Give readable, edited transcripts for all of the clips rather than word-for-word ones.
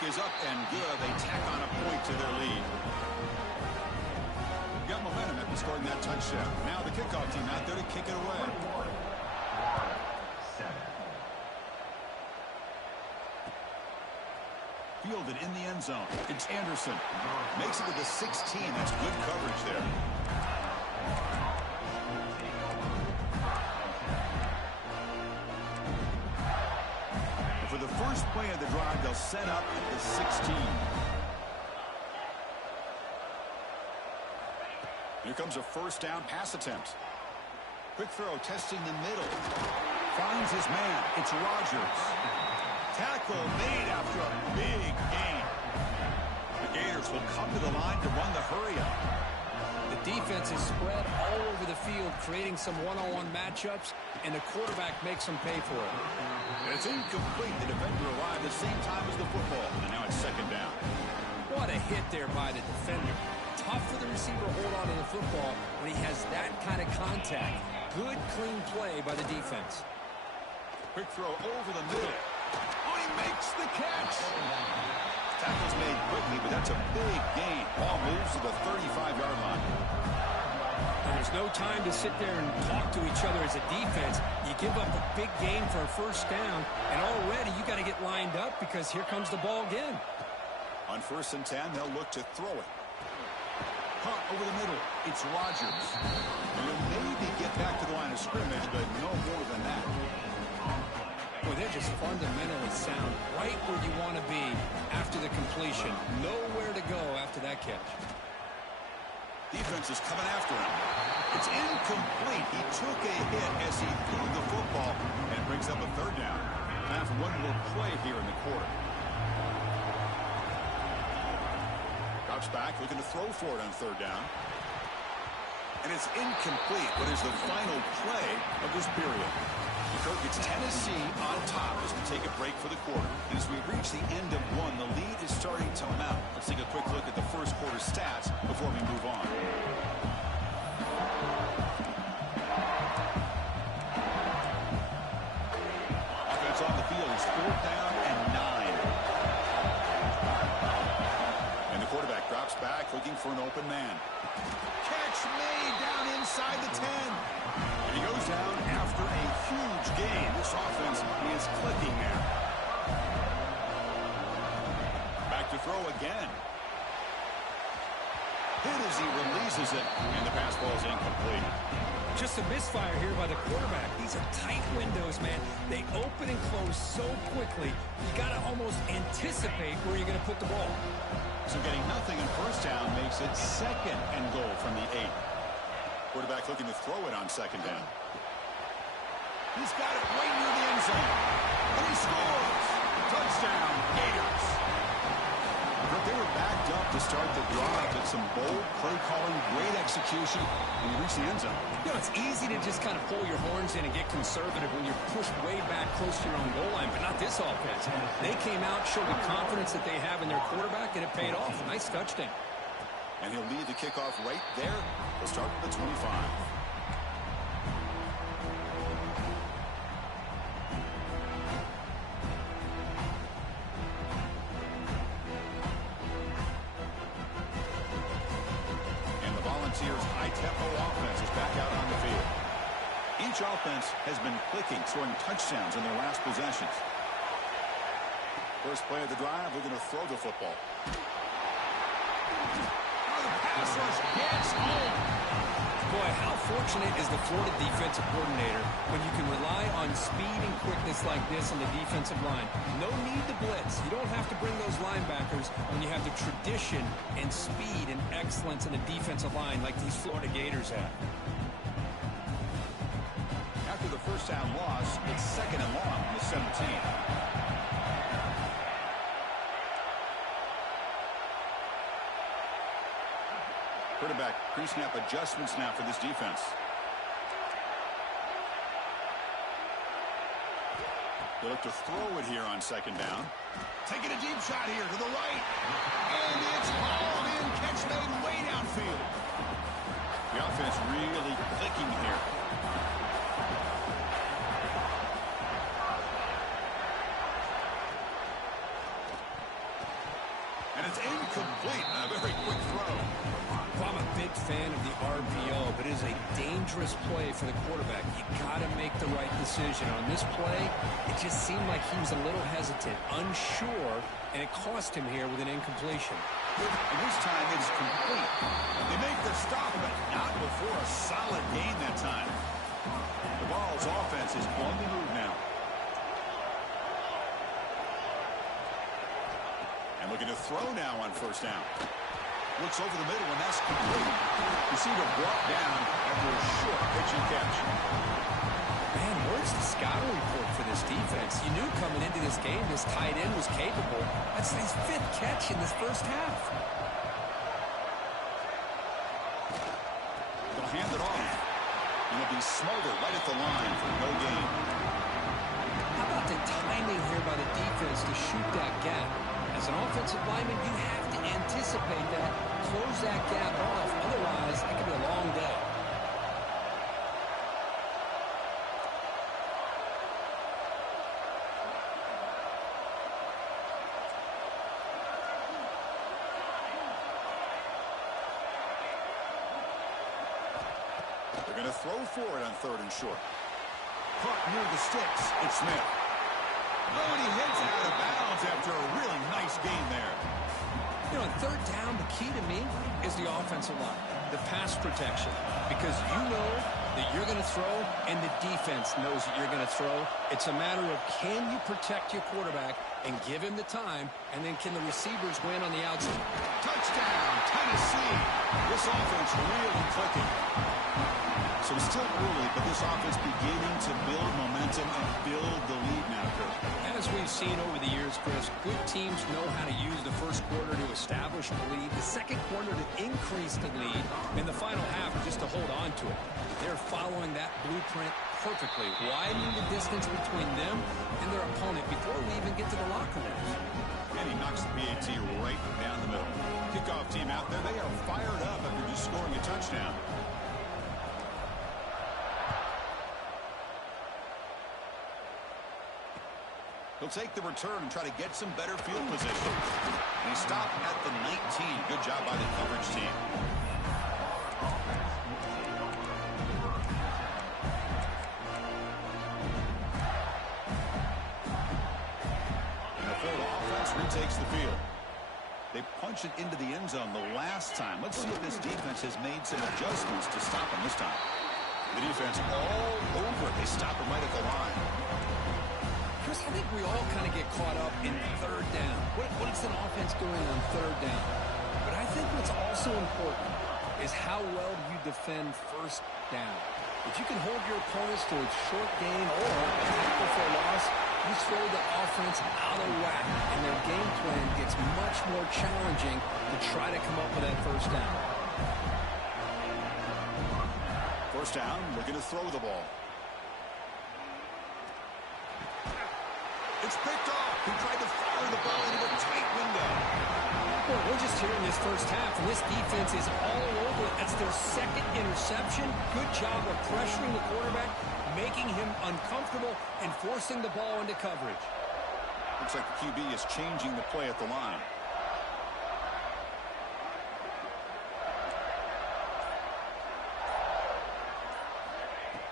kick is up and good. They tack on a point to their lead. Got momentum after scoring that touchdown. Now the kickoff team out there to kick it away. Fielded in the end zone. It's Anderson. Makes it to the 16. That's good coverage there. And for the first play of the drive, they'll set up at the 16. Here comes a first down pass attempt. Quick throw, testing the middle. Finds his man. It's Rodgers. Tackle made after a big gain. The Gators will come to the line to run the hurry-up. The defense is spread all over the field, creating some one-on-one matchups, and the quarterback makes them pay for it. It's incomplete. The defender arrived the same time as the football, and now it's second down. What a hit there by the defender. Tough for the receiver to hold on to the football when he has that kind of contact. Good, clean play by the defense. Quick throw over the middle. Oh, he makes the catch. Tackle's made quickly, but that's a big gain. Ball moves to the 35-yard line. And there's no time to sit there and talk to each other as a defense. You give up a big gain for a first down, and already you got to get lined up because here comes the ball again. On 1st and 10, they'll look to throw it. Punt over the middle. It's Rodgers. He'll maybe get back to the line of scrimmage, but no more than that. Boy, they're just fundamentally sound right where you want to be after the completion. Nowhere to go after that catch. Defense is coming after him. It's incomplete. He took a hit as he threw the football, and it brings up a third down. Time for one more play here in the quarter. Drops back, looking to throw for it on third down. And it's incomplete, but is the final play of this period. Kirk gets Tennessee on top as we take a break for the quarter. And as we reach the end of one, the lead is starting to mount. Let's take a quick look at the first quarter stats before we move on. Offense on the field is 4th down and 9. And the quarterback drops back looking for an open man. Catch made down inside the 10. And he goes down after a huge gain. This offense is clicking now. Back to throw again. Hit as he releases it, and the pass ball is incomplete. Just a misfire here by the quarterback. These are tight windows, man. They open and close so quickly, you got to almost anticipate where you're going to put the ball. So getting nothing in first down makes it 2nd and goal from the 8. Quarterback looking to throw it on 2nd down. He's got it right near the end zone. And he scores! Touchdown, Gators! But they were backed up to start the drive. It's some bold play calling, great execution, and you reach the end zone. You know, it's easy to just kind of pull your horns in and get conservative when you're pushed way back close to your own goal line, but not this offense. They came out, showed the confidence that they have in their quarterback, and it paid off. Nice touchdown. And he'll lead the kickoff right there. He'll start at the 25. And the Volunteers' high-tempo offense is back out on the field. Each offense has been clicking, scoring touchdowns in their last possessions. First play of the drive, we're going to throw the football. Pass rush gets home. Boy, how fortunate is the Florida defensive coordinator when you can rely on speed and quickness like this on the defensive line. No need to blitz. You don't have to bring those linebackers when you have the tradition and speed and excellence in the defensive line like these Florida Gators have. After the first down loss, it's 2nd and long on the 17. Quarterback pre-snap adjustments now for this defense. They look to throw it here on 2nd down. Taking a deep shot here to the right. And it's hauled in. Catch made way downfield. The offense really clicking here. fan of the RPO, but it is a dangerous play for the quarterback. You got to make the right decision. On this play, it just seemed like he was a little hesitant, unsure, and it cost him here with an incompletion. And this time it's complete. They make the stop, but not before a solid gain that time. The Vols offense is on the move now. And looking to throw now on first down. Looks over the middle, and that's complete. Receiver brought down after a short pitch and catch. Man, where's the scouting report for this defense? You knew coming into this game this tight end was capable. That's his 5th catch in this first half. They'll hand it off. And he'll be smothered right at the line for no gain. How about the timing here by the defense to shoot that gap? As an offensive lineman, you have to anticipate that, close that gap off. Otherwise, it could be a long day. They're going to throw for it on 3rd and short. Caught near the sticks. It's Smith. Oh, and he heads out of bounds after a really nice gain there. You know, on 3rd down, the key to me is the offensive line, the pass protection, because you know that you're going to throw and the defense knows that you're going to throw. It's a matter of can you protect your quarterback and give him the time, and then can the receivers win on the outside. Touchdown, Tennessee. This offense really clicking. So it's still early, but this offense beginning to build momentum and build the lead now, Kurt. As we've seen over the years, Chris, good teams know how to use the first quarter to establish the lead, the second quarter to increase the lead, and the final half just to hold on to it. They're following that blueprint perfectly, widening the distance between them and their opponent before we even get to the locker rooms. And he knocks the PAT right down the middle. Kickoff team out there, they are fired up after just scoring a touchdown. He'll take the return and try to get some better field position. And he stopped at the 19. Good job by the coverage team. And the Florida offense retakes the field. They punch it into the end zone the last time. Let's see if this defense has made some adjustments to stop him this time. The defense all over it. They stop him right at the line. Chris, I think we all kind of get caught up in 3rd down. What is an offense doing on 3rd down? But I think what's also important is how well you defend 1st down. If you can hold your opponents to a short gain or a tackle for a loss, you throw the offense out of whack, and their game plan gets much more challenging to try to come up with that 1st down. 1st down, looking to throw the ball. It's picked off. He tried to fire the ball into a tight window. Well, we're just here in this first half, and this defense is all over. That's their 2nd interception. Good job of pressuring the quarterback, making him uncomfortable, and forcing the ball into coverage. Looks like the QB is changing the play at the line.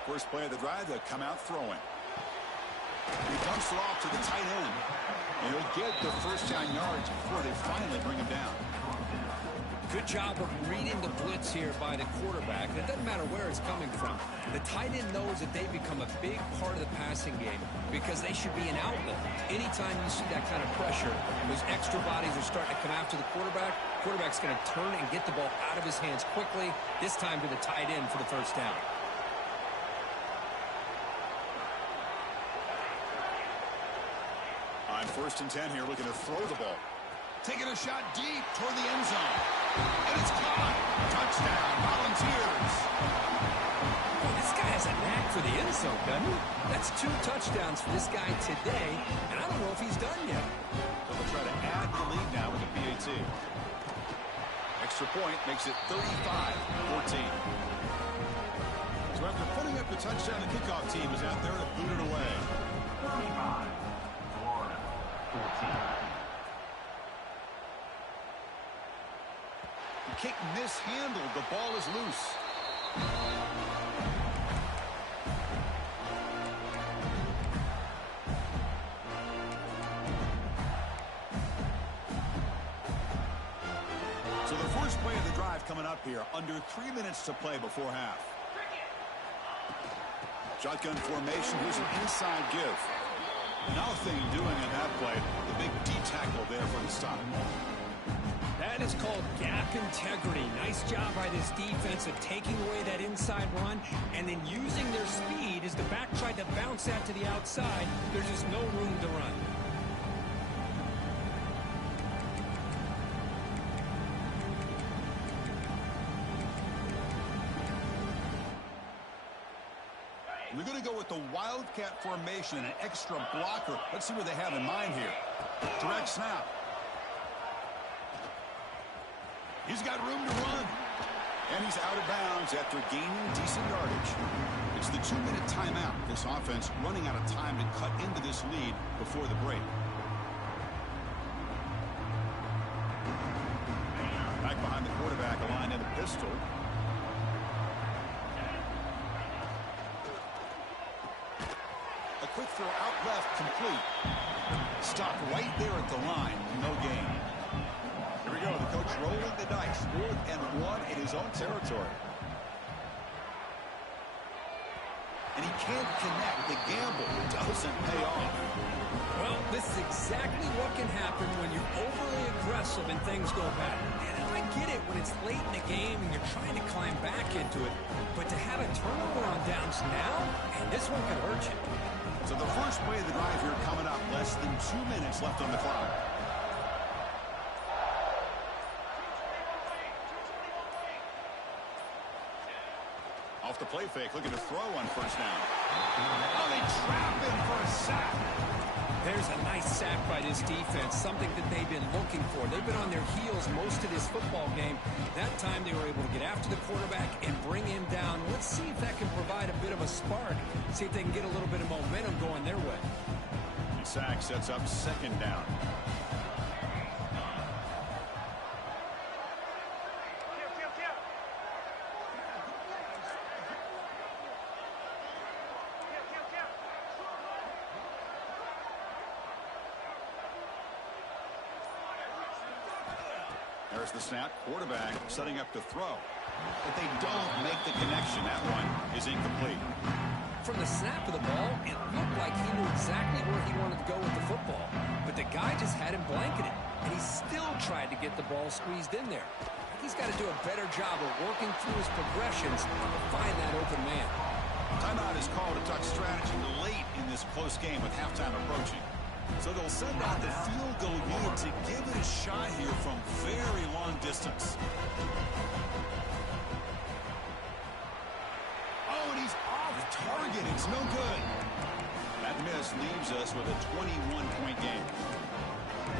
First play of the drive, they'll come out throwing. He dumps it off to the tight end. And he'll get the 1st down yards before they finally bring him down. Good job of reading the blitz here by the quarterback. It doesn't matter where it's coming from. The tight end knows that they become a big part of the passing game because they should be an outlet. Anytime you see that kind of pressure, those extra bodies are starting to come after the quarterback. Quarterback's going to turn and get the ball out of his hands quickly, this time to the tight end for the 1st down. On 1st and 10 here, looking to throw the ball. Taking a shot deep toward the end zone. And it's caught. Touchdown, Volunteers. Boy, this guy has a knack for the end zone, doesn't he? That's 2 touchdowns for this guy today, and I don't know if he's done yet. So they'll try to add the lead now with the PAT. Extra point makes it 35-14. So after putting up the touchdown, the kickoff team is out there to boot it away. 35, Florida, 14. The kick mishandled. The ball is loose. So the first play of the drive coming up here. Under 3 minutes to play before half. Shotgun formation. Here's an inside give. Nothing doing in that play. The big D tackle there for the stop. That is called gap integrity. Nice job by this defense of taking away that inside run and then using their speed as the back tried to bounce that to the outside. There's just no room to run. We're going to go with the Wildcat formation and an extra blocker. Let's see what they have in mind here. Direct snap. He's got room to run. And he's out of bounds after gaining decent yardage. It's the 2-minute timeout. This offense running out of time to cut into this lead before the break. Back behind the quarterback, a line in the pistol. A quick throw out left, complete. Stopped right there at the line. No gain. Here we go. The coach rolling the dice. 4th and 1 in his own territory. And he can't connect. The gamble doesn't pay off. Well, this is exactly what can happen when you're overly aggressive and things go bad. And I get it when it's late in the game and you're trying to climb back into it. But to have a turnover on downs now, and this one could hurt you. So the first play of the drive here coming up. Less than 2 minutes left on the clock. Off the play fake, looking to throw on first down. Oh, they trap him for a sack. There's a nice sack by this defense, something that they've been looking for. They've been on their heels most of this football game. That time they were able to get after the quarterback and bring him down. Let's see if that can provide a bit of a spark. See if they can get a little bit of momentum going their way. The sack sets up second down. There's the snap. Quarterback setting up to throw. But they don't make the connection. That one is incomplete. From the snap of the ball, it looked like he knew exactly where he wanted to go with the football. But the guy just had him blanketed. And he still tried to get the ball squeezed in there. He's got to do a better job of working through his progressions to find that open man. Timeout is called to talk strategy late in this close game with halftime approaching. So they'll send out the field goal unit to give it a shot here from very long distance. Oh, and he's off target. It's no good. That miss leaves us with a 21-point game.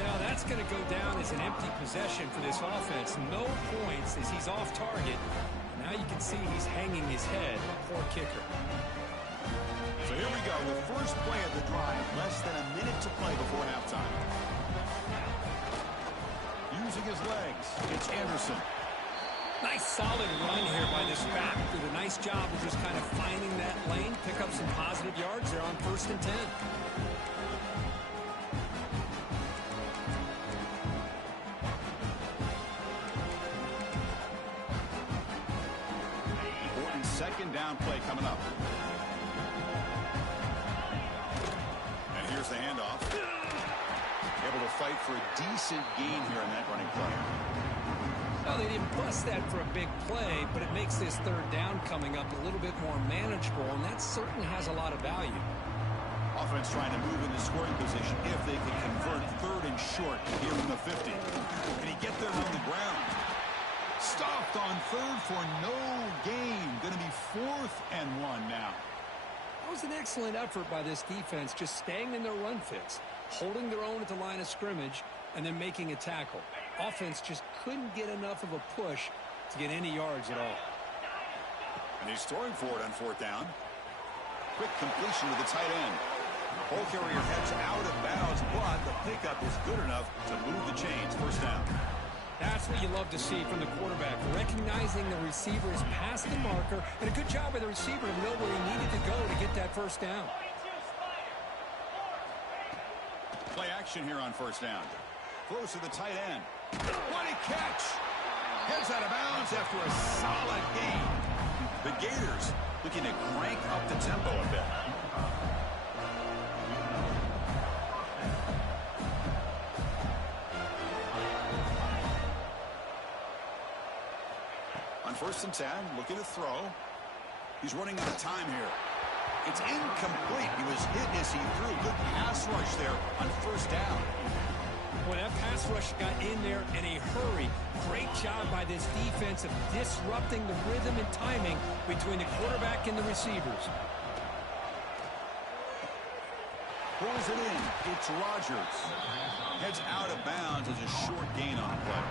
Now that's going to go down as an empty possession for this offense. No points as he's off target. Now you can see he's hanging his head. Poor kicker. So here we go, the first play of the drive, less than a minute to play before halftime. Using his legs, it's Anderson. Nice solid run here by this back. Did a nice job of just kind of finding that lane, pick up some positive yards there on 1st and 10. Important second down play coming up. Here's the handoff. Able to fight for a decent gain here in that running play. Well, they didn't bust that for a big play, but it makes this 3rd down coming up a little bit more manageable, and that certainly has a lot of value. Offense trying to move into scoring position if they can convert 3rd and short here in the 50. Can he get there on the ground? Stopped on 3rd for no gain. Going to be 4th and 1 now. That was an excellent effort by this defense, just staying in their run fits, holding their own at the line of scrimmage, and then making a tackle. Offense just couldn't get enough of a push to get any yards at all. And he's throwing for it on 4th down. Quick completion to the tight end. Ball carrier heads out of bounds, but the pickup is good enough to move the chains. 1st down. That's what you love to see from the quarterback, recognizing the receiver is past the marker, and a good job by the receiver to know where he needed to go to get that first down. Play action here on first down. Throws to the tight end. What a catch! Heads out of bounds after a solid gain. The Gators looking to crank up the tempo a bit. On 1st and 10, looking to throw. He's running out of time here. It's incomplete. He was hit as he threw. Good pass rush there on 1st down. Well, that pass rush got in there in a hurry. Great job by this defense of disrupting the rhythm and timing between the quarterback and the receivers. Pulls it in. It's Rodgers. Heads out of bounds as a short gain on the play.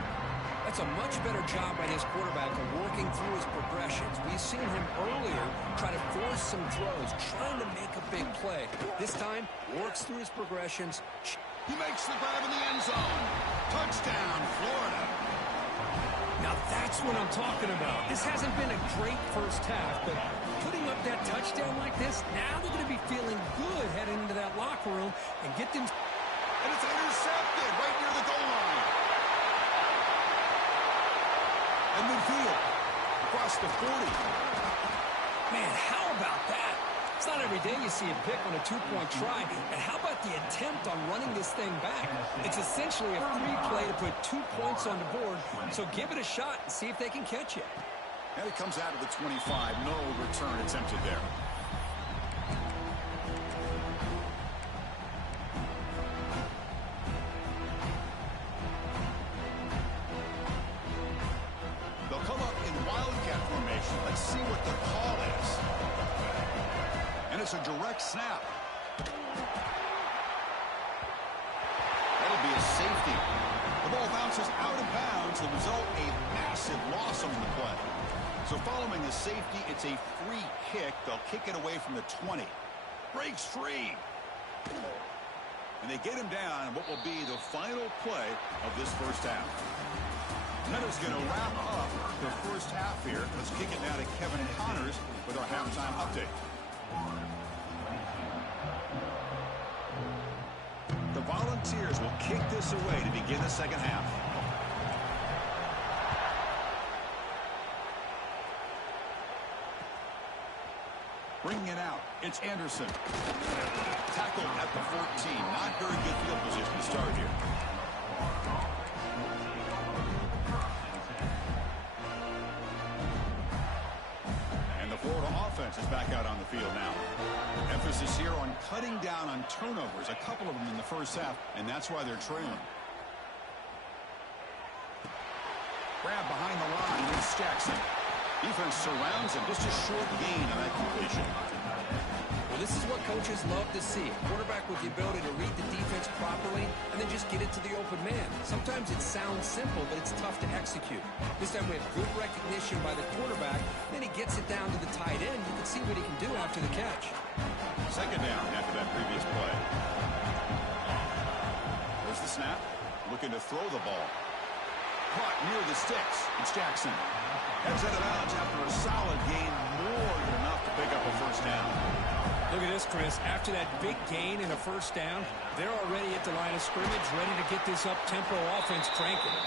That's a much better job by this quarterback of working through his progressions. We've seen him earlier try to force some throws, trying to make a big play. This time, works through his progressions. He makes the grab in the end zone. Touchdown, Florida. Now that's what I'm talking about. This hasn't been a great first half, but putting up that touchdown like this, now they're going to be feeling good heading into that locker room and get them. And it's intercepted right near the goal line. And midfield, across the 40. Man, how about that? It's not every day you see a pick on a two-point try. And how about the attempt on running this thing back? It's essentially a free play to put 2 points on the board. So give it a shot and see if they can catch it. And it comes out of the 25. No return attempted there. They'll come up in wildcat formation. Let's see what the call is. And it's a direct snap. That'll be a safety. The ball bounces out of bounds. The result, a massive loss on the play. So following the safety, it's a free kick. They'll kick it away from the 20. Breaks free. And they get him down in what will be the final play of this first half. And that is going to wrap up the first half here. Let's kick it now to Kevin Connors with our halftime update. The Volunteers will kick this away to begin the second half. Bringing it out, it's Anderson. Tackled at the 14. Not very good field position to start here. And the Florida offense is back out on the field now. Emphasis here on cutting down on turnovers, a couple of them in the first half, and that's why they're trailing. Grab behind the line, it's Jackson. Defense surrounds him, just a short gain on that completion. Well, this is what coaches love to see. A quarterback with the ability to read the defense properly and then just get it to the open man. Sometimes it sounds simple, but it's tough to execute. This time we have good recognition by the quarterback. Then he gets it down to the tight end. You can see what he can do after the catch. Second down after that previous play. There's the snap. Looking to throw the ball. Caught near the sticks. It's Jackson. Heads out of bounds after a solid gain. More than enough to pick up a first down. Look at this, Chris. After that big gain and a first down, they're already at the line of scrimmage, ready to get this up-tempo offense cranking.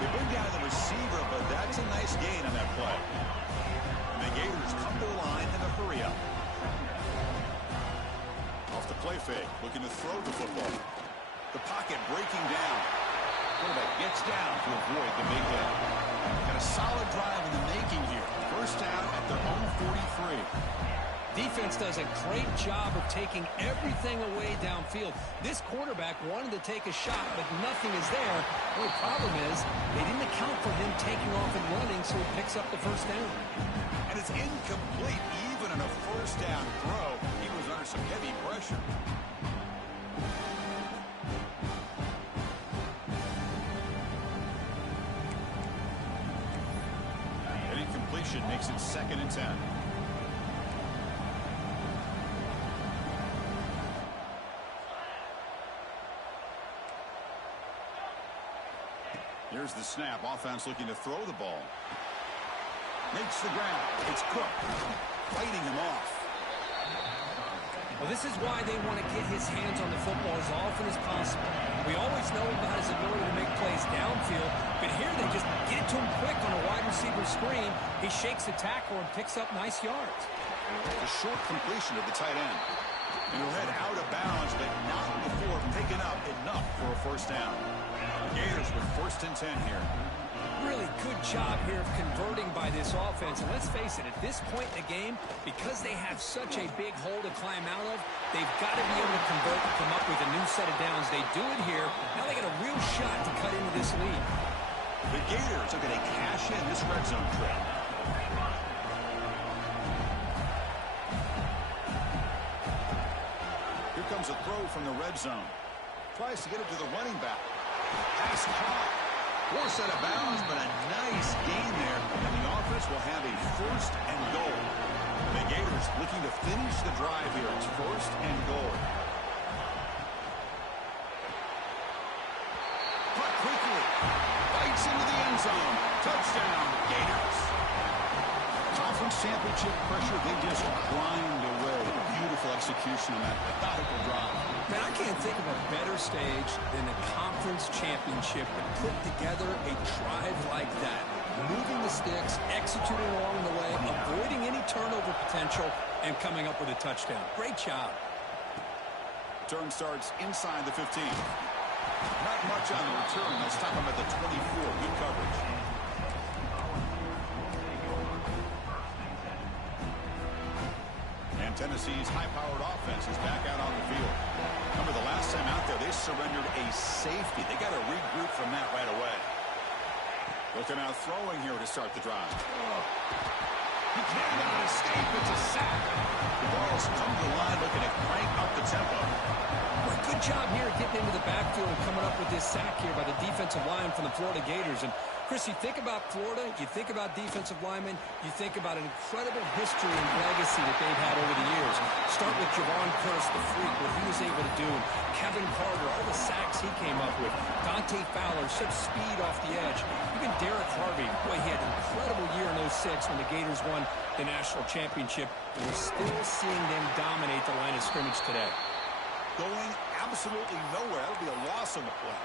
They bring down the receiver, but that's a nice gain on that play. And the Gators come to the line in a hurry up. Off the play fake, looking to throw the football. The pocket breaking down. Quarterback gets down to avoid the big hit. Got a solid drive in the making here. First down at their own 43. Defense does a great job of taking everything away downfield. This quarterback wanted to take a shot, but nothing is there. The only problem is they didn't account for him taking off and running, so he picks up the first down. And it's incomplete. Even on a first down throw, he was under some heavy pressure. An incompletion makes it 2nd and 10. Here's the snap. Offense looking to throw the ball. Makes the grab. It's Cook fighting him off. Well, this is why they want to get his hands on the football as often as possible. We always know about his ability to make plays downfield, but here they just get it to him quick on a wide receiver screen. He shakes the tackle and picks up nice yards. A short completion to the tight end. And he'll head out of bounds, but not before picking up enough for a first down. Gators with 1st and 10 here. Really good job here of converting by this offense. And let's face it, at this point in the game, because they have such a big hole to climb out of, they've got to be able to convert and come up with a new set of downs. They do it here. Now they got a real shot to cut into this lead. The Gators are going to cash in this red zone trip. Here comes a throw from the red zone. Tries to get it to the running back. Pass caught. Force out of bounds, but a nice gain there. And the offense will have a 1st and goal. The Gators looking to finish the drive here. It's 1st and goal. Cut quickly. Bites into the end zone. Touchdown, Gators. Conference championship pressure, they just grind away. Beautiful execution on that methodical drive. Man, I can't think of a better stage than a conference championship to put together a drive like that. Moving the sticks, executing along the way, avoiding any turnover potential, and coming up with a touchdown. Great job. Turn starts inside the 15. Not much on the return. They'll stop him at the 24. Good coverage. And Tennessee's high-powered offense is back out on the field. Remember, the last time out there, they surrendered a safety. They got to regroup from that right away. Looking out throwing here to start the drive. He cannot escape. It's a sack. The Vols come to the line looking to crank up the tempo. Well, good job here getting into the backfield and coming up with this sack here by the defensive line from the Florida Gators. And Chris, you think about Florida, you think about defensive linemen, you think about an incredible history and legacy that they've had over the years. Start with Javon Curse, the freak, what he was able to do. Kevin Carter, all the sacks he came up with. Dante Fowler, such speed off the edge. Even Derek Harvey, boy, he had an incredible year in 06 when the Gators won the national championship. And we're still seeing them dominate the line of scrimmage today. Going absolutely nowhere. That'll be a loss on the play.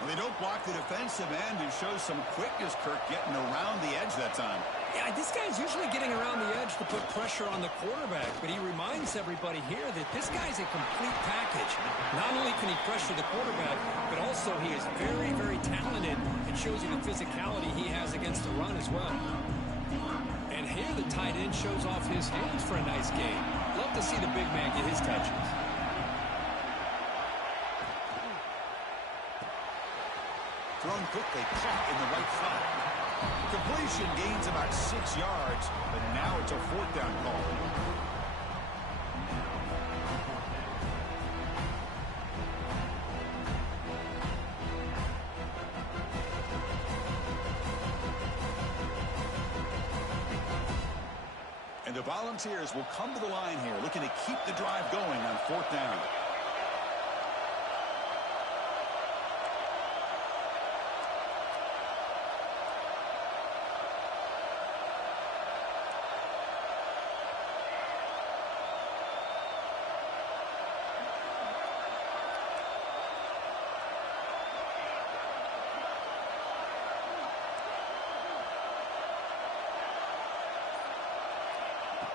Well, they don't block the defensive end, who shows some quickness, Kirk, getting around the edge that time. Yeah, this guy's usually getting around the edge to put pressure on the quarterback, but he reminds everybody here that this guy's a complete package. Not only can he pressure the quarterback, but also he is very, very talented. It shows you the physicality he has against the run as well. And here the tight end shows off his hands for a nice game. Love to see the big man get his touches. Thrown quickly, caught in the right flat. Completion gains about 6 yards, but now it's a 4th down call. And the Volunteers will come to the line here, looking to keep the drive going on 4th down.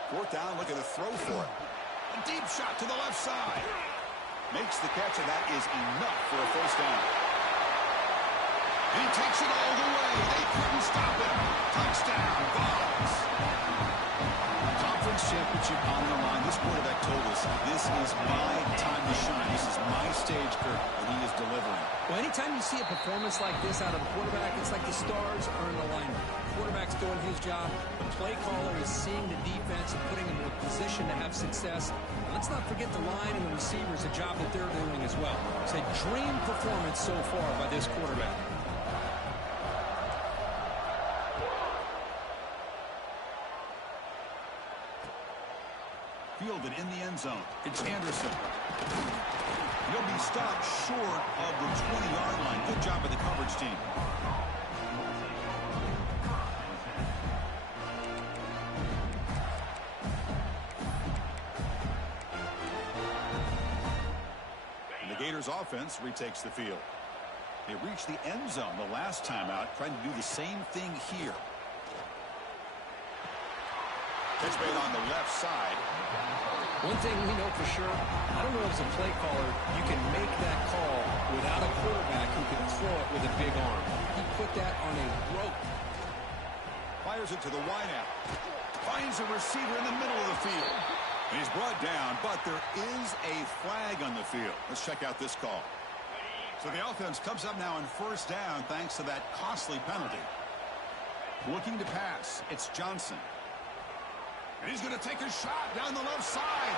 Fourth down, looking to throw for it. A deep shot to the left side. Makes the catch, and that is enough for a first down. And he takes it all the way. They couldn't stop him. Touchdown, Vols. Conference championship on the line. This quarterback told us, this is my time to shine. This is my stage, Kirk, and he is delivering. Well, anytime you see a performance like this out of a quarterback, it's like the stars are in alignment. The quarterback's doing his job. The play caller is seeing the defense and putting them in a position to have success. And let's not forget the line and the receivers, the job that they're doing as well. It's a dream performance so far by this quarterback. Fielded in the end zone. It's Anderson. He'll be stopped short of the 20-yard line. Good job by the coverage team. And the Gators offense retakes the field. They reached the end zone the last time out, trying to do the same thing here. Catch made on the left side. One thing we know for sure, I don't know as a play caller, you can make that call without a quarterback who can throw it with a big arm. He put that on a rope. Fires it to the wideout. Finds a receiver in the middle of the field. And he's brought down, but there is a flag on the field. Let's check out this call. So the offense comes up now on first down thanks to that costly penalty. Looking to pass, it's Johnson. And he's going to take a shot down the left side.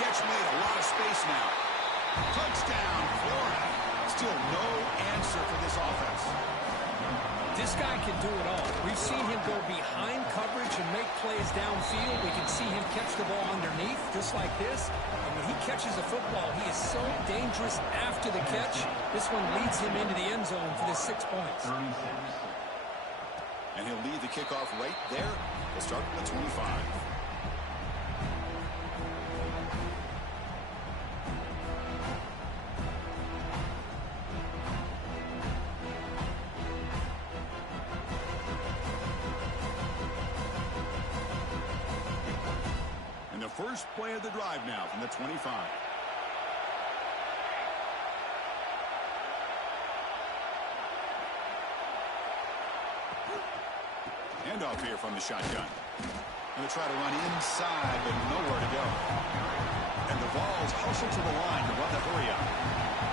Catch made, a lot of space now. Touchdown, Florida. Still no answer for this offense. This guy can do it all. We've seen him go behind coverage and make plays downfield. We can see him catch the ball underneath, just like this. And when he catches the football, he is so dangerous after the catch. This one leads him into the end zone for the 6 points. And he'll lead the kickoff right there. We'll start at the 25. And the first play of the drive now from the 25. Handoff here from the shotgun. Going to try to run inside, but nowhere to go. And the Vols hustle to the line to run the hurry up.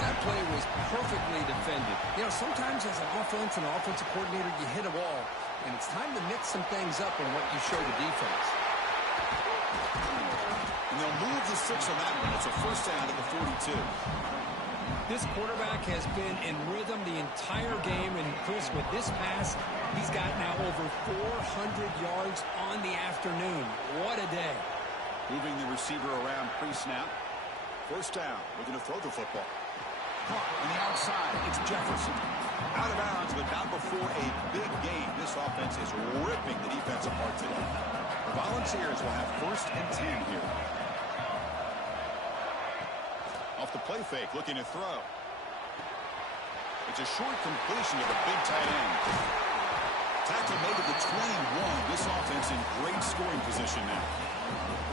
That play was perfectly defended. You know, sometimes as an offensive coordinator, you hit a wall, and it's time to mix some things up in what you show the defense. And they'll move the 6 on that one. It's a first down at the 42. This quarterback has been in rhythm the entire game, and Chris, with this pass, he's got now over 400 yards on the afternoon. What a day. Moving the receiver around pre-snap. First down, looking to throw the football. Caught on the outside, it's Jefferson. Out of bounds, but not before a big game. This offense is ripping the defense apart today. The Volunteers will have first and 10 here. Off the play fake, looking to throw. It's a short completion of the big tight end. Tackle made at the 21. This offense in great scoring position now.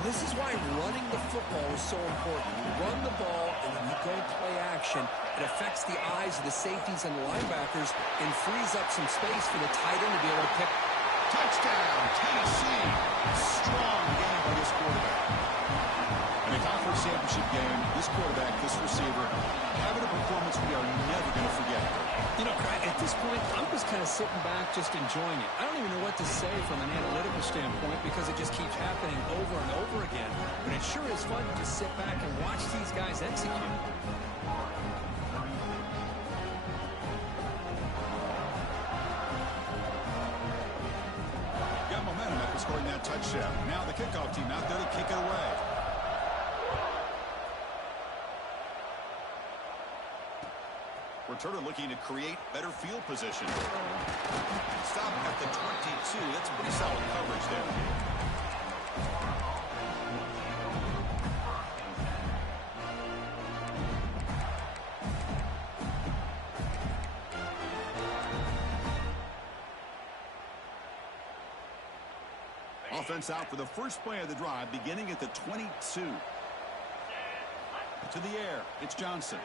This is why running the football is so important. You run the ball, and when you go play action, it affects the eyes of the safeties and linebackers and frees up some space for the tight end to be able to pick. Touchdown, Tennessee. Strong game by this quarterback. In a conference championship game, this quarterback, this receiver, having a performance we are never going to forget. You know, at this point, I'm just kind of sitting back, just enjoying it. I don't even know what to say from an analytical standpoint because it just keeps happening over and over again. But it sure is fun to just sit back and watch these guys execute. Got momentum after scoring that touchdown. Now the kickoff team out there to kick it away. Returner looking to create better field position. Stop at the 22. That's pretty solid coverage there. Offense out for the first play of the drive, beginning at the 22. To the air, it's Johnson.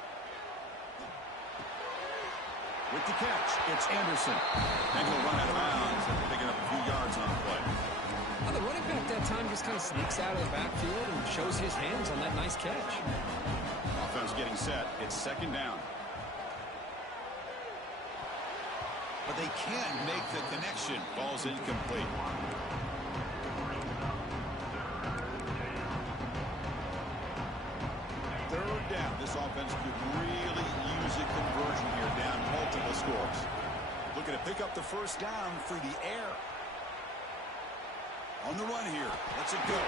With the catch, it's Anderson. And he'll run out of bounds after picking up a few yards on the play. Well, the running back that time just kind of sneaks out of the backfield and shows his hands on that nice catch. Offense getting set. It's second down. But they can't make the connection. Ball's incomplete. Third down. This offense could really use a conversion here, down multiple scores. Looking to pick up the first down through the air. On the run here. Let's it go.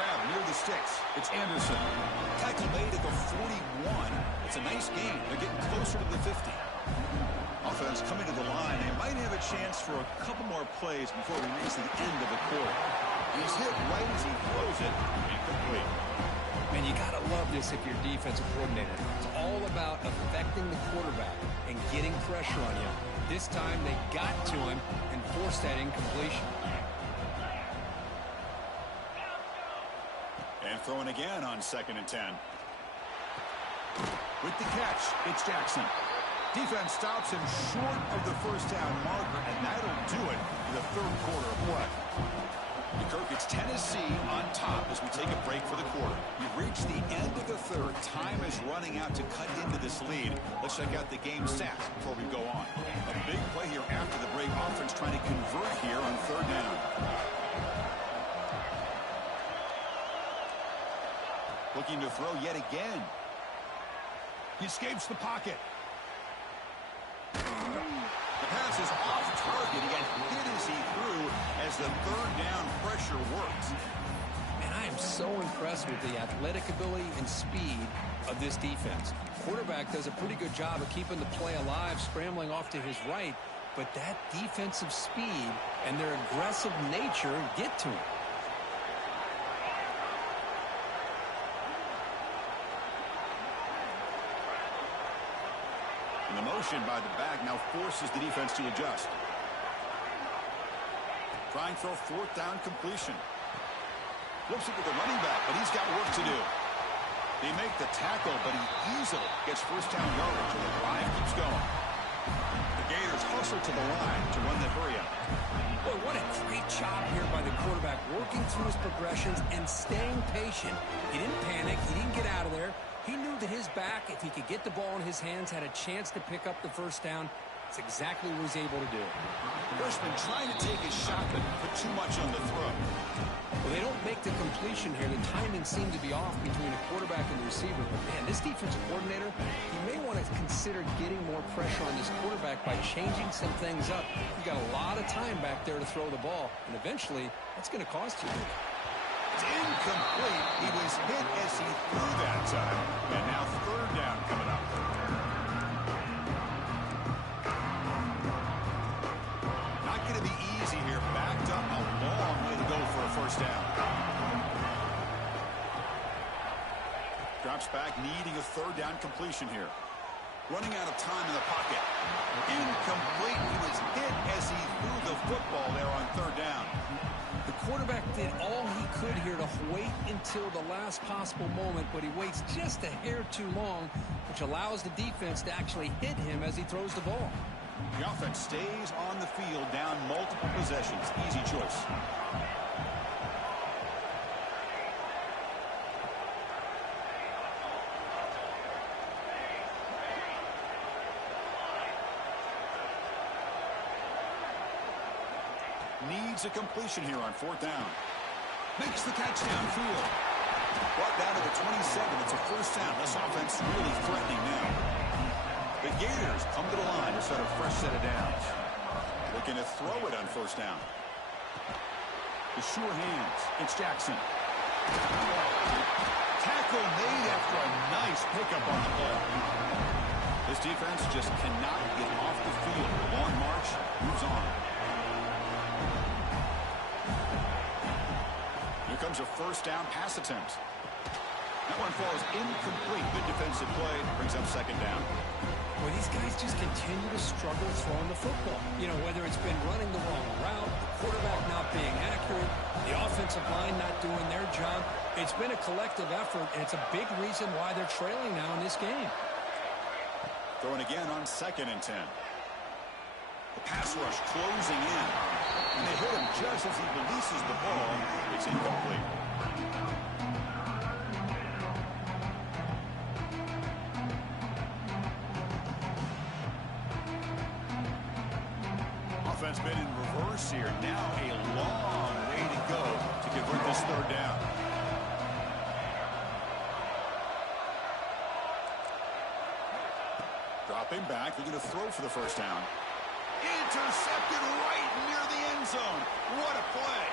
grab near the sticks. It's Anderson. Tackle made at the 41. It's a nice gain. They're getting closer to the 50. Offense coming to the line. They might have a chance for a couple more plays before we reach the end of the quarter. He's hit right as he throws it. Incomplete. And you got to love this if you're a defensive coordinator. It's all about affecting the quarterback and getting pressure on you. This time they got to him and forced that incompletion. And throwing again on 2nd and 10. With the catch, it's Jackson. Defense stops him short of the first down marker, and that'll do it in the third quarter of play. Kirk, it's Tennessee on top as we take a break for the quarter. We've reached the end of the third. Time is running out to cut into this lead. Let's check out the game stats before we go on. A big play here after the break. Offense trying to convert here on 3rd down. Looking to throw yet again. He escapes the pocket. The pass is off target. He got hit as he threw as the 3rd down pressure works. And I am so impressed with the athletic ability and speed of this defense. Quarterback does a pretty good job of keeping the play alive, scrambling off to his right, but that defensive speed and their aggressive nature get to him. And the motion by the back now forces the defense to adjust. Trying for a 4th down completion. Flips it to the running back, but he's got work to do. They make the tackle, but he easily gets 1st down yardage, and the drive keeps going. The Gators hustle to the line to run the hurry up. Boy, what a great job here by the quarterback, working through his progressions and staying patient. He didn't panic. He didn't get out of there. He knew that his back, if he could get the ball in his hands, had a chance to pick up the 1st down. It's exactly what he's able to do. Freshman trying to take his shot, but put too much on the throw. Well, they don't make the completion here. The timing seemed to be off between the quarterback and the receiver. But, man, this defensive coordinator, he may want to consider getting more pressure on this quarterback by changing some things up. He's got a lot of time back there to throw the ball, and eventually that's going to cost you. It's incomplete. He was hit as he threw that time. And now 3rd down coming up. Not going to be easy here. Backed up a long way to go for a 1st down. Drops back, needing a 3rd down completion here. Running out of time in the pocket. Incomplete. He was hit as he threw the football there on 3rd down. The quarterback did all he could here to wait until the last possible moment, but he waits just a hair too long, which allows the defense to actually hit him as he throws the ball. The offense stays on the field, down multiple possessions. Easy choice. Needs a completion here on 4th down. Makes the catch downfield. Brought down to the 27. It's a 1st down. This offense really threatening now. The Gators come to the line to start a fresh set of downs. Looking to throw it on 1st down. The sure hands. It's Jackson. Tackle made after a nice pickup on the ball. This defense just cannot get off the field. Long march moves on. Here comes a 1st down pass attempt. That one falls incomplete. Good defensive play. Brings up 2nd down. Well, these guys just continue to struggle throwing the football. You know, whether it's been running the wrong route, the quarterback not being accurate, the offensive line not doing their job. It's been a collective effort, and it's a big reason why they're trailing now in this game. Throwing again on 2nd and 10. The pass rush closing in. And they hit him just as he releases the ball. It's incomplete. Offense been in reverse here. Now a long way to go to convert this 3rd down. Dropping back, looking to throw for the 1st down. Intercepted right near the end zone. What a play.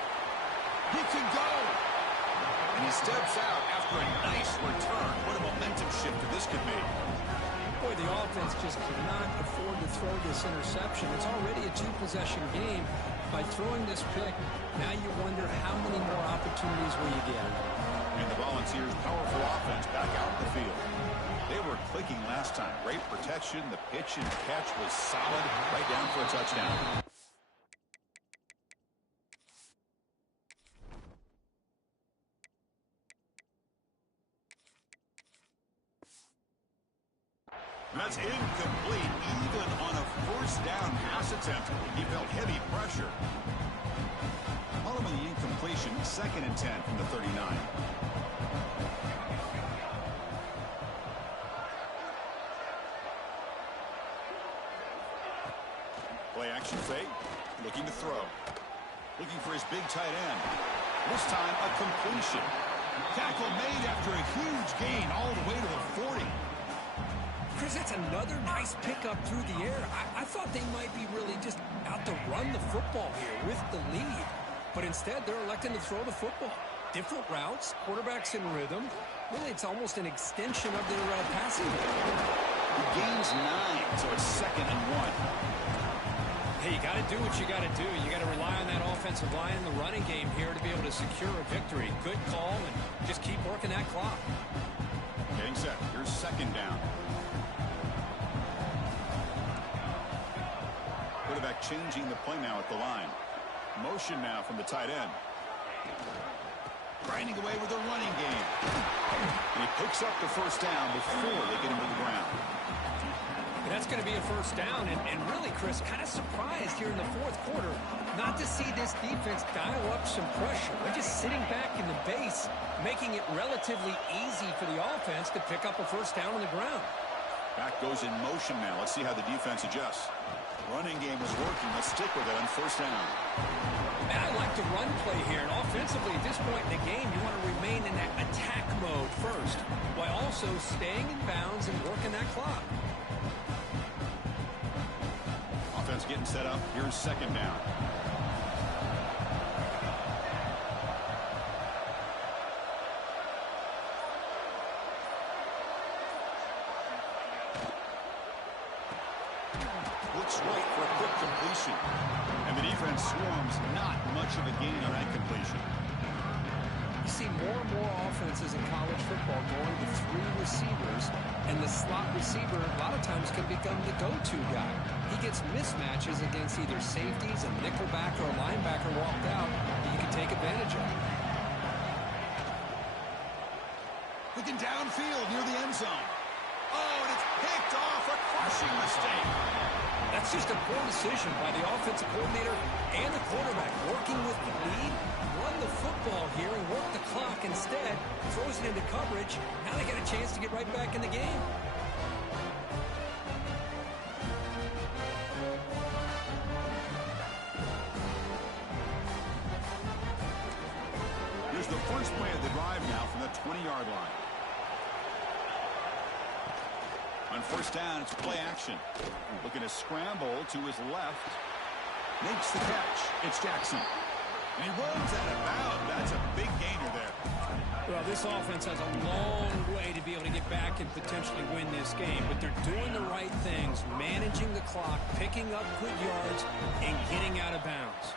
He can go. And he steps out after a nice return. What a momentum shifter this could be. Boy, the offense just cannot afford to throw this interception. It's already a two-possession game. By throwing this pick, now you wonder how many more opportunities will you get. And the Volunteers' powerful offense back out in the field. They were clicking last time. Great protection. The pitch and catch was solid. Right down for a touchdown. That's incomplete, even on a first down pass attempt. He felt heavy pressure. Following the incompletion, 2nd and 10 from the 39. Play action fake, looking to throw. Looking for his big tight end. This time, a completion. Tackle made after a huge gain all the way to the 40. Chris, that's another nice pickup through the air. I thought they might be really just out to run the football here with the lead. But instead, they're electing to throw the football. Different routes, quarterbacks in rhythm. Really, it's almost an extension of their passing game. He gains 9, so it's 2nd and 1. Hey, you got to do what you got to do. You got to rely on that offensive line in the running game here to be able to secure a victory. Good call, and just keep working that clock. Getting set. Here's 2nd down. Quarterback changing the play now at the line. Motion now from the tight end. Grinding away with a running game. And he picks up the first down before they get him to the ground. And that's going to be a first down. And really, Chris, kind of surprised here in the 4th quarter not to see this defense dial up some pressure. They're just sitting back in the base, making it relatively easy for the offense to pick up a first down on the ground. Back goes in motion now. Let's see how the defense adjusts. Running game was working. Let's stick with it on first down. And I like the run play here. And offensively, at this point in the game, you want to remain in that attack mode first, while also staying in bounds and working that clock. Offense getting set up. Here's 2nd down. Looks right for a quick completion. And the defense swarms. Not much of a gain on that completion. You see more and more offenses in college football going with 3 receivers, and the slot receiver a lot of times can become the go-to guy. He gets mismatches against either safeties, a nickelback, or a linebacker walked out that you can take advantage of. Looking downfield near the end zone. Oh, and it's picked off. A crushing mistake. That's just a poor decision by the offensive coordinator and the quarterback. Working with the lead, run the football here and work the clock instead. Throws it into coverage. Now they get a chance to get right back in the game. Here's the first play of the drive now from the 20-yard line. On first down, it's play action. Looking to scramble to his left. Makes the catch. It's Jackson. And he runs out of bounds. That's a big gainer there. Well, this offense has a long way to be able to get back and potentially win this game, but they're doing the right things, managing the clock, picking up good yards, and getting out of bounds.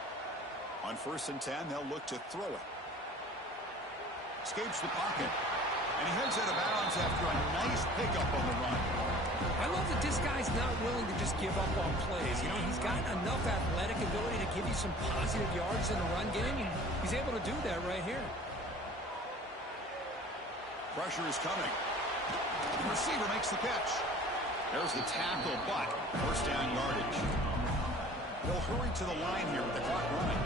On 1st and 10, they'll look to throw it. Escapes the pocket. And he heads out of bounds after a nice pickup on the run. I love that this guy's not willing to just give up on plays. You know, he's got enough athletic ability to give you some positive yards in the run game, and he's able to do that right here. Pressure is coming. The receiver makes the catch. There's the tackle, but first down yardage. They'll hurry to the line here with the clock running.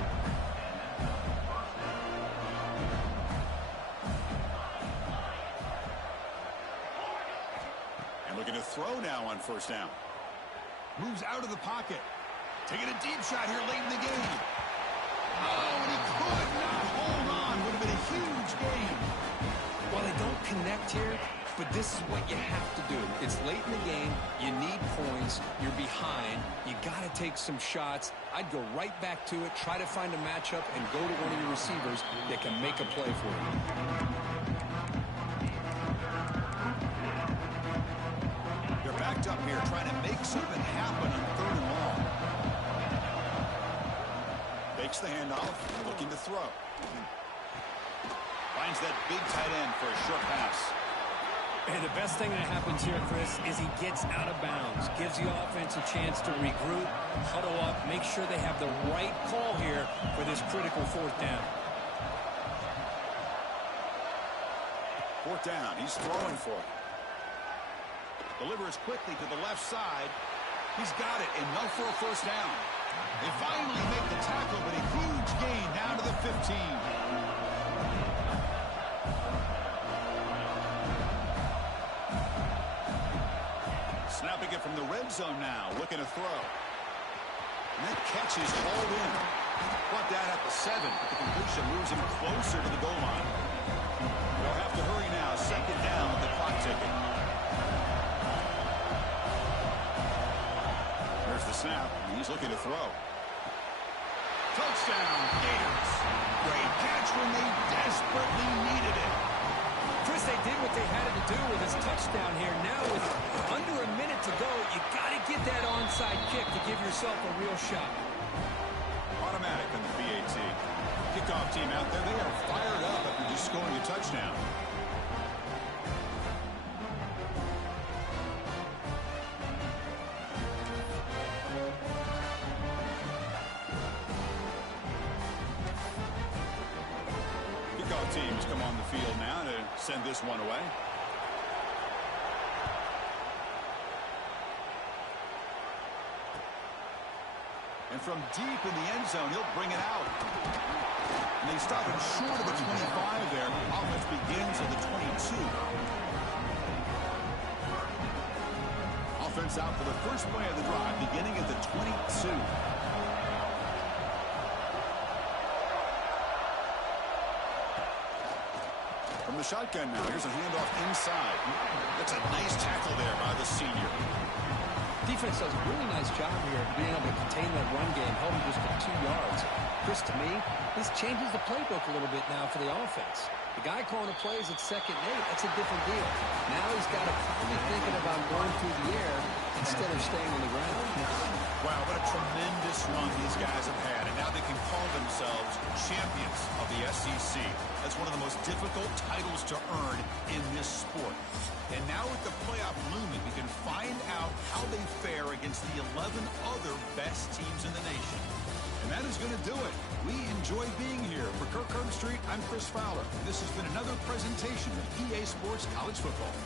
Looking to throw now on first down. Moves out of the pocket. Taking a deep shot here late in the game. Oh, and he could not hold on. Would have been a huge gain. Well, they don't connect here, but this this is what you have to do. It's late in the game. You need points. You're behind. You got to take some shots. I'd go right back to it, try to find a matchup, and go to one of your receivers that can make a play for you. They're backed up here trying to make something happen on 3rd and long. Fakes the handoff, looking to throw. Finds that big tight end for a short pass. And the best thing that happens here, Chris, is he gets out of bounds, gives the offense a chance to regroup, huddle up, make sure they have the right call here for this critical 4th down. 4th down, he's throwing for it. Delivers quickly to the left side. He's got it, enough for a 1st down. They finally make the tackle, but a huge gain down to the 15. Snapping it from the red zone now, looking to throw. And that catch is hauled in. Brought down at the 7, but the completion moves him closer to the goal line. They'll have to hurry now, 2nd down with the clock ticking. There's the snap. He's looking to throw. Touchdown, Gators. Great catch when they desperately needed it. Chris, they did what they had to do with his touchdown here. Now with under a minute to go, you got to get that onside kick to give yourself a real shot. Automatic on the PAT. Kickoff team out there, they are fired up after just scoring a touchdown. Teams come on the field now to send this one away. And from deep in the end zone, he'll bring it out. And they stop him short of the 25 there. Offense begins at the 22. Offense out for the first play of the drive, beginning at the 22. From the shotgun now, here's a handoff inside. That's a nice tackle there by the senior. Defense does a really nice job here of being able to contain that run game, held him just for 2 yards. Chris, to me, this changes the playbook a little bit now for the offense. The guy calling the plays at 2nd and 8, that's a different deal. Now he's got to probably thinking about going through the air instead of staying on the ground. Wow, what a tremendous run these guys have had, and now they can call themselves champions of the SEC. That's one of the most difficult titles to earn in this sport. And now with the playoff looming, we can find out how they fare against the 11 other best teams in the nation. And that is going to do it. We enjoy being here. For Kirk Herbstreit, I'm Chris Fowler. This has been another presentation of EA Sports College Football.